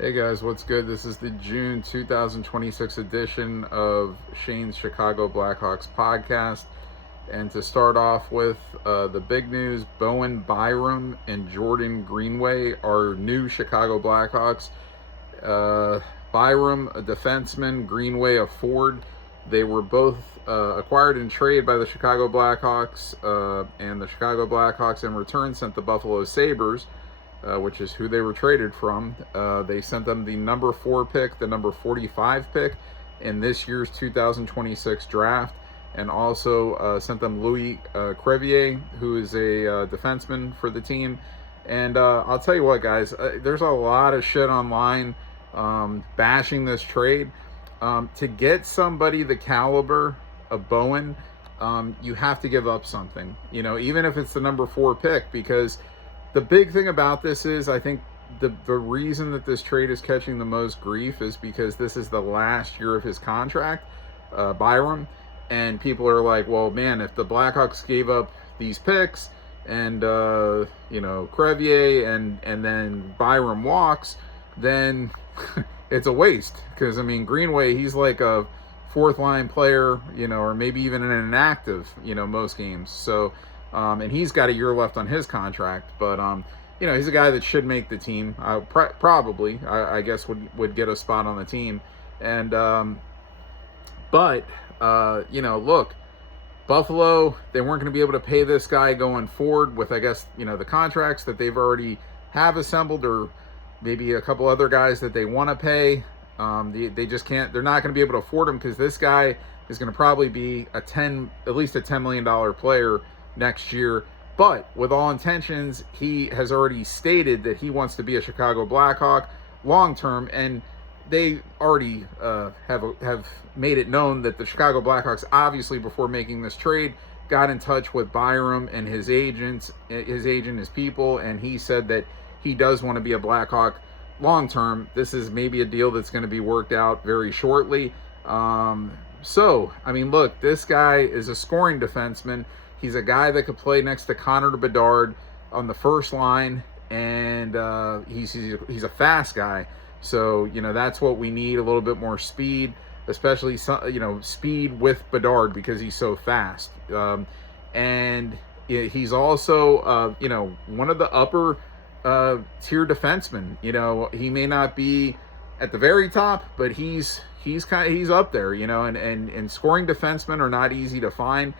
Hey guys, what's good? This is the June 2026 edition of Shane's Chicago Blackhawks podcast. And to start off with the big news, Bowen Byram and Jordan Greenway are new Chicago Blackhawks. Byram, a defenseman, Greenway, a forward. They were both acquired in trade by the Chicago Blackhawks, and the Chicago Blackhawks in return sent the Buffalo Sabres, which is who they were traded from. They sent them the number 4 pick, the number 45 pick in this year's 2026 draft, and also sent them Louis Crevier, who is a defenseman for the team. And I'll tell you what, guys, there's a lot of shit online bashing this trade. To get somebody the caliber of Bowen, you have to give up something, even if it's the number 4 pick, because the big thing about this is, I think the reason that this trade is catching the most grief is because this is the last year of his contract, Byram, and people are like, well, man, if the Blackhawks gave up these picks and, Crevier and then Byram walks, then it's a waste. Because, Greenway, he's like a 4th line player, or maybe even an inactive, most games. So, and he's got a year left on his contract, but he's a guy that should make the team. Probably, I guess, would get a spot on the team. And look, Buffalo, they weren't going to be able to pay this guy going forward with, I guess, the contracts that they've already have assembled, or maybe a couple other guys that they want to pay. They just can't. They're not going to be able to afford him, because this guy is going to probably be at least a $10 million player next year. But with all intentions, he has already stated that he wants to be a Chicago Blackhawk long term, and they already have made it known that the Chicago Blackhawks, obviously before making this trade, got in touch with Byram and his agent, his people, and he said that he does want to be a Blackhawk long term. This is maybe a deal that's going to be worked out very shortly. Look, this guy is a scoring defenseman. He's a guy that could play next to Connor Bedard on the first line, and he's a fast guy. So, that's what we need, a little bit more speed, especially, speed with Bedard, because he's so fast. And he's also, one of the upper tier defensemen. He may not be at the very top, but he's up there, and scoring defensemen are not easy to find.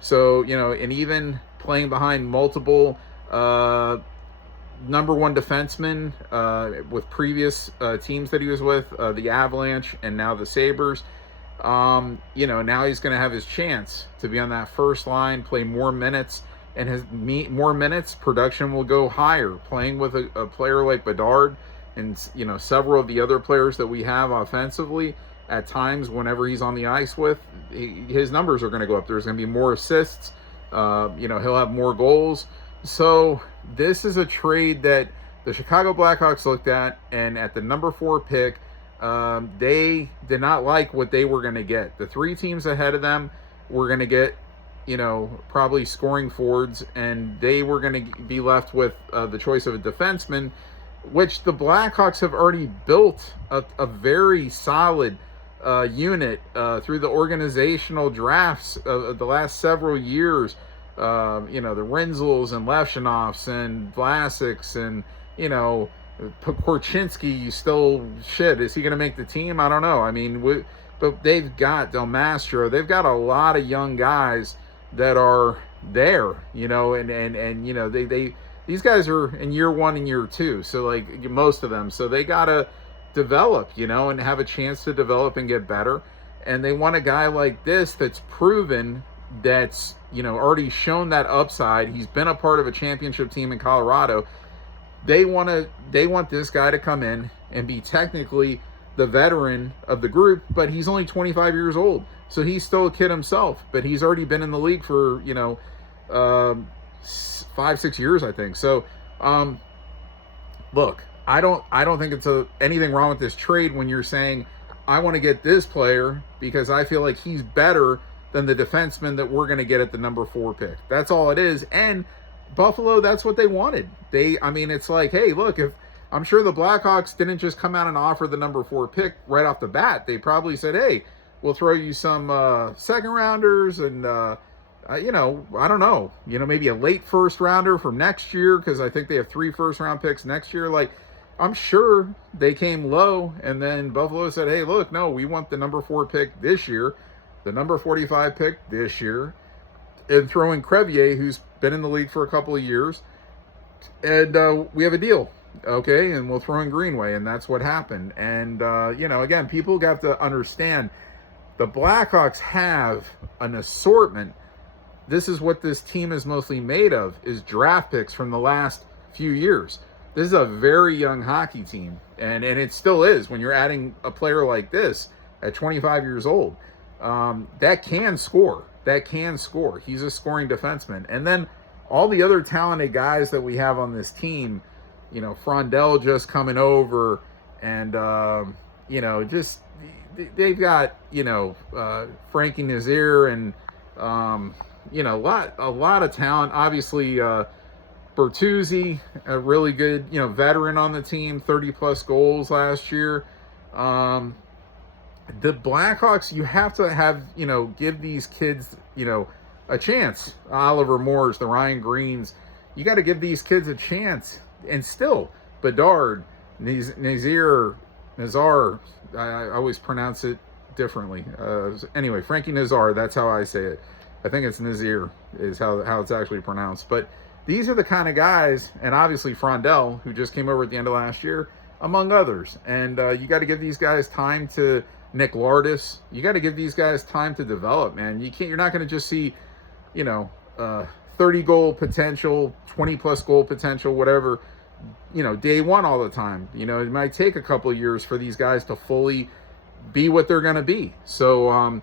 So, and even playing behind multiple number 1 defensemen with previous teams that he was with, the Avalanche and now the Sabres, now he's going to have his chance to be on that first line, play more minutes, and more minutes, production will go higher. Playing with a player like Bedard and, several of the other players that we have offensively, at times, whenever he's on the ice with, his numbers are going to go up. There's going to be more assists. He'll have more goals. So this is a trade that the Chicago Blackhawks looked at, and at the number 4 pick, they did not like what they were going to get. The 3 teams ahead of them were going to get, probably scoring forwards, and they were going to be left with the choice of a defenseman, which the Blackhawks have already built a very solid unit through the organizational drafts of the last several years. The Renzels and Levshinovs and Vlasics and, Korchinski, is he going to make the team? I don't know. But they've got Del Mastro. They've got a lot of young guys that are there, and these guys are in year 1 and year 2. So, like, most of them. So they got to develop, and have a chance to develop and get better. And they want a guy like this that's proven, that's, already shown that upside. He's been a part of a championship team in Colorado. They want this guy to come in and be technically the veteran of the group, but he's only 25 years old. So he's still a kid himself, but he's already been in the league for, 5-6 years, I think. So, look, I don't think it's anything wrong with this trade when you're saying, I want to get this player because I feel like he's better than the defenseman that we're going to get at the number 4 pick. That's all it is. And Buffalo, that's what they wanted. It's like, hey, look, if I'm sure the Blackhawks didn't just come out and offer the number 4 pick right off the bat. They probably said, hey, we'll throw you some second rounders and, you know, I don't know, you know, maybe a late first rounder from next year, because I think they have 3 first-round picks next year. Like, I'm sure they came low, and then Buffalo said, hey, look, no, we want the number 4 pick this year, the number 45 pick this year, and throw in Crevier, who's been in the league for a couple of years, and we have a deal, okay, and we'll throw in Greenway, and that's what happened. And, you know, again, people got to understand the Blackhawks have an assortment. This is what this team is mostly made of, is draft picks from the last few years. This is a very young hockey team, and it still is when you're adding a player like this at 25 years old. That can score. That can score. He's a scoring defenseman. And then all the other talented guys that we have on this team, you know, Frondell just coming over, and, you know, just they've got, you know, Frankie Nazir and, you know, a lot of talent. Obviously, Bertuzzi, a really good, you know, veteran on the team, 30-plus goals last year. The Blackhawks, you have to have, you know, give these kids, you know, a chance. Oliver Moores, the Ryan Greens, you got to give these kids a chance. And still, Bedard, Nazar, I always pronounce it differently. Anyway, Frankie Nazar, that's how I say it. I think it's Nazir is how it's actually pronounced. But these are the kind of guys, and obviously Frondell, who just came over at the end of last year, among others. And you got to give these guys time to, Nick Lardis, you got to give these guys time to develop, man. You're not going to just see, you know, 30 goal potential, 20 plus goal potential, whatever, you know, day one all the time. You know, it might take a couple of years for these guys to fully be what they're going to be. So,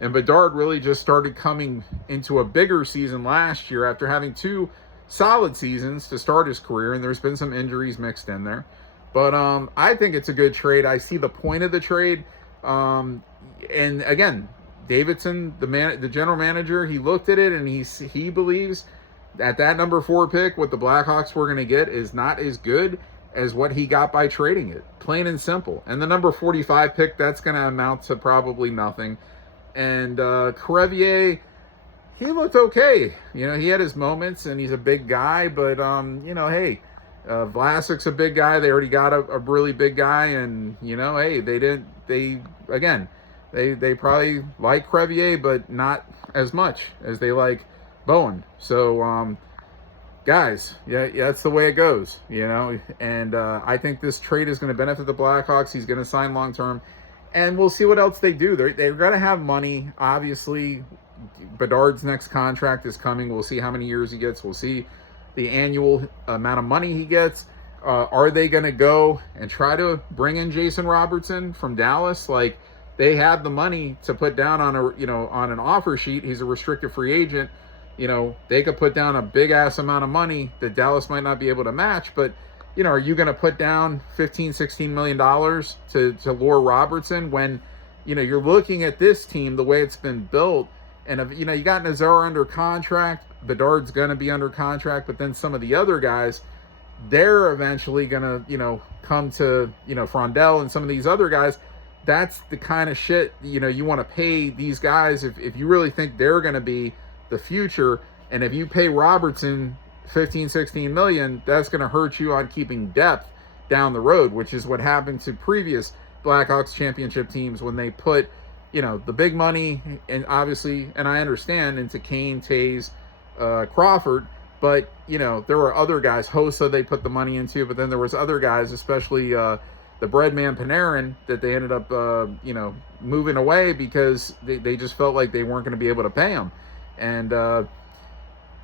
and Bedard really just started coming into a bigger season last year after having 2 solid seasons to start his career, and there's been some injuries mixed in there. But I think it's a good trade. I see the point of the trade. And again, Davidson, the general manager, he looked at it and he believes that number 4 pick, what the Blackhawks were going to get, is not as good as what he got by trading it. Plain and simple. And the number 45 pick, that's going to amount to probably nothing. And Crevier, he looked okay. You know, he had his moments, and he's a big guy. But, you know, hey, Vlasic's a big guy. They already got a really big guy. And, you know, hey, they probably like Crevier, but not as much as they like Bowen. So, guys, yeah, that's the way it goes, you know. And I think this trade is going to benefit the Blackhawks. He's going to sign long-term. And we'll see what else they do. They're going to have money. Obviously, Bedard's next contract is coming. We'll see how many years he gets. We'll see the annual amount of money he gets. Are they going to go and try to bring in Jason Robertson from Dallas? Like, they have the money to put down on on an offer sheet. He's a restricted free agent. You know, they could put down a big ass amount of money that Dallas might not be able to match. But, you know, are you going to put down $15-16 million to lure Robertson when, you know, you're looking at this team the way it's been built? And, you know, you got Nazar under contract. Bedard's going to be under contract. But then some of the other guys, they're eventually going to, you know, come to, you know, Frondell and some of these other guys. That's the kind of shit, you know, you want to pay these guys if you really think they're going to be the future. And if you pay Robertson $15-16 million, that's going to hurt you on keeping depth down the road, which is what happened to previous Blackhawks championship teams when they put, you know, the big money, and obviously, and I understand, into Kane, Taves, Crawford, but, you know, there were other guys, Hossa they put the money into, but then there was other guys, especially the breadman Panarin, that they ended up, you know, moving away because they just felt like they weren't going to be able to pay them. And,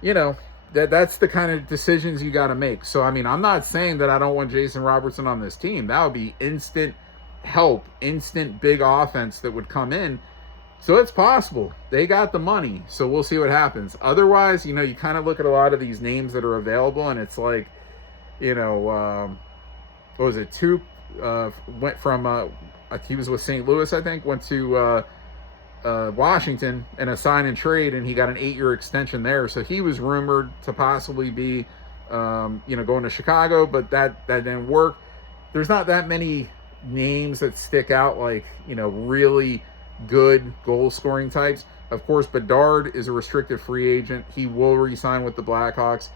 you know, that's the kind of decisions you got to make. So, I mean, I'm not saying that I don't want Jason Robertson on this team. That would be instant help, instant big offense that would come in. So it's possible. They got the money. So we'll see what happens. Otherwise, you know, you kind of look at a lot of these names that are available, and it's like, you know, what was it? Went from, he was with St. Louis, I think, went to Washington in a sign and trade, and he got an 8-year extension there. So he was rumored to possibly be, you know, going to Chicago, but that didn't work. there's not that many names that stick out like, really good goal scoring types. Of course, Bedard is a restricted free agent. He will re-sign with the Blackhawks.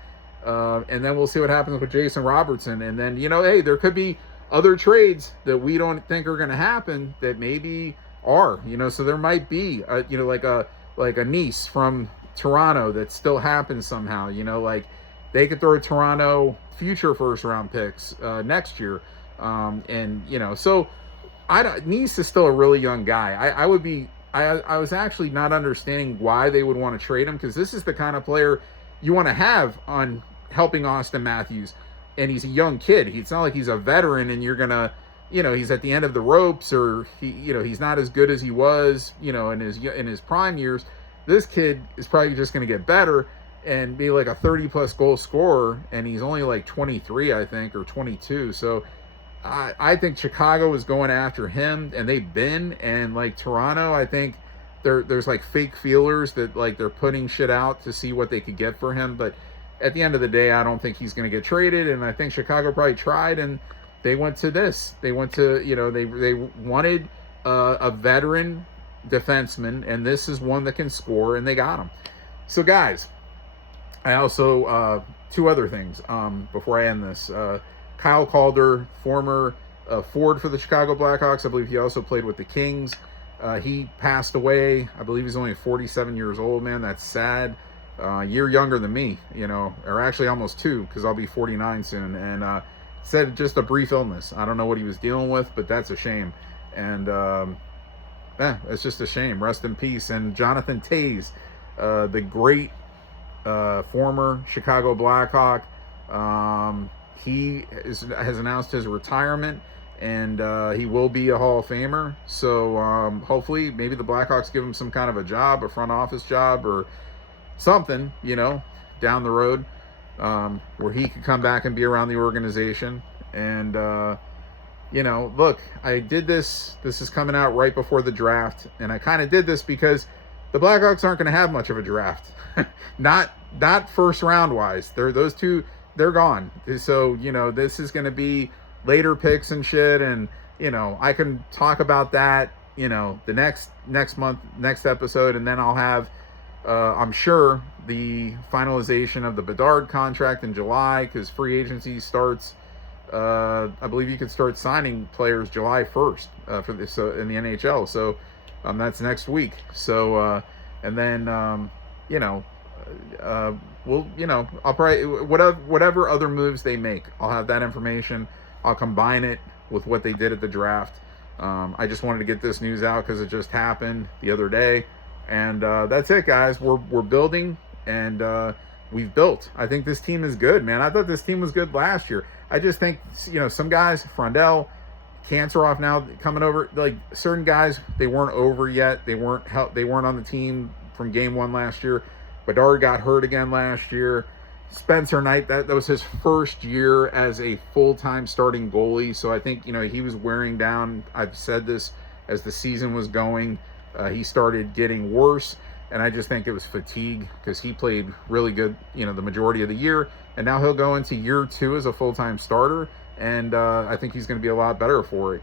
And then we'll see what happens with Jason Robertson. And then, hey, there could be other trades that we don't think are going to happen that maybe are, so there might be, like a Nice from Toronto that still happens somehow, like they could throw Toronto future first round picks next year. So Nice is still a really young guy. I was actually not understanding why they would want to trade him, because this is the kind of player you want to have on helping Austin Matthews. And he's a young kid. It's not like he's a veteran and you're going to, he's at the end of the ropes, or he's not as good as he was, in his prime years. This kid is probably just going to get better and be like a 30-plus goal scorer, and he's only like 23, I think, or 22. So I think Chicago is going after him, and they've been. And like Toronto, I think there's like fake feelers that like they're putting shit out to see what they could get for him. But at the end of the day, I don't think he's going to get traded. And I think Chicago probably tried, and they went to this. They went to, they wanted a veteran defenseman, and this is one that can score, and they got him. So guys, I also, two other things before I end this. Kyle Calder, former forward for the Chicago Blackhawks. I believe he also played with the Kings. He passed away. I believe he's only 47 years old, man. That's sad. A year younger than me, or actually almost 2, because I'll be 49 soon. And said just a brief illness. I don't know what he was dealing with, but that's a shame. And it's just a shame. Rest in peace. And Jonathan Toews, the great former Chicago Blackhawk, he has announced his retirement, and he will be a Hall of Famer. So hopefully maybe the Blackhawks give him some kind of a job, a front office job, or something, down the road, where he could come back and be around the organization. And, look, I did this. This is coming out right before the draft, and I kind of did this because the Blackhawks aren't going to have much of a draft. not first round wise. Those two, they're gone. So, this is going to be later picks and shit. And, I can talk about that, the next month, next episode. And then I'll have, I'm sure, the finalization of the Bedard contract in July, because free agency starts, I believe you could start signing players July 1st for this in the NHL. So that's next week. So, and then, I'll probably, whatever other moves they make, I'll have that information. I'll combine it with what they did at the draft. I just wanted to get this news out because it just happened the other day. And that's it, guys. We're building, and we've built. I think this team is good, man. I thought this team was good last year. I just think, some guys, Frondell, Kanserov now coming over, like certain guys, they weren't over yet. They weren't on the team from game 1 last year. Bedard got hurt again last year. Spencer Knight, that was his first year as a full-time starting goalie. So I think, he was wearing down. I've said this as the season was going. He started getting worse, and I just think it was fatigue, because he played really good, the majority of the year, and now he'll go into year 2 as a full-time starter, and I think he's going to be a lot better for it,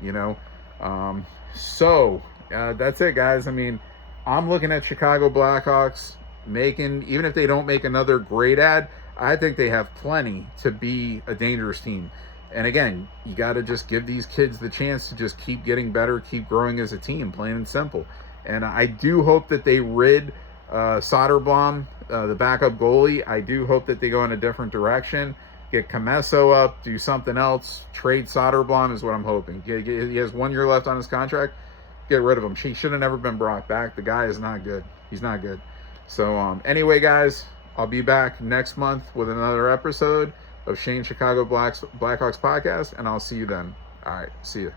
So that's it, guys. I mean, I'm looking at Chicago Blackhawks making, even if they don't make another great ad, I think they have plenty to be a dangerous team. And again, you got to just give these kids the chance to just keep getting better, keep growing as a team, plain and simple. And I do hope that they rid Soderblom, the backup goalie. I do hope that they go in a different direction, get Comesso up, do something else, trade Soderblom is what I'm hoping. He has 1 year left on his contract. Get rid of him. He should have never been brought back. The guy is not good. He's not good. So anyway, guys, I'll be back next month with another episode of Shane Chicago Blackhawks podcast, and I'll see you then. All right, see you.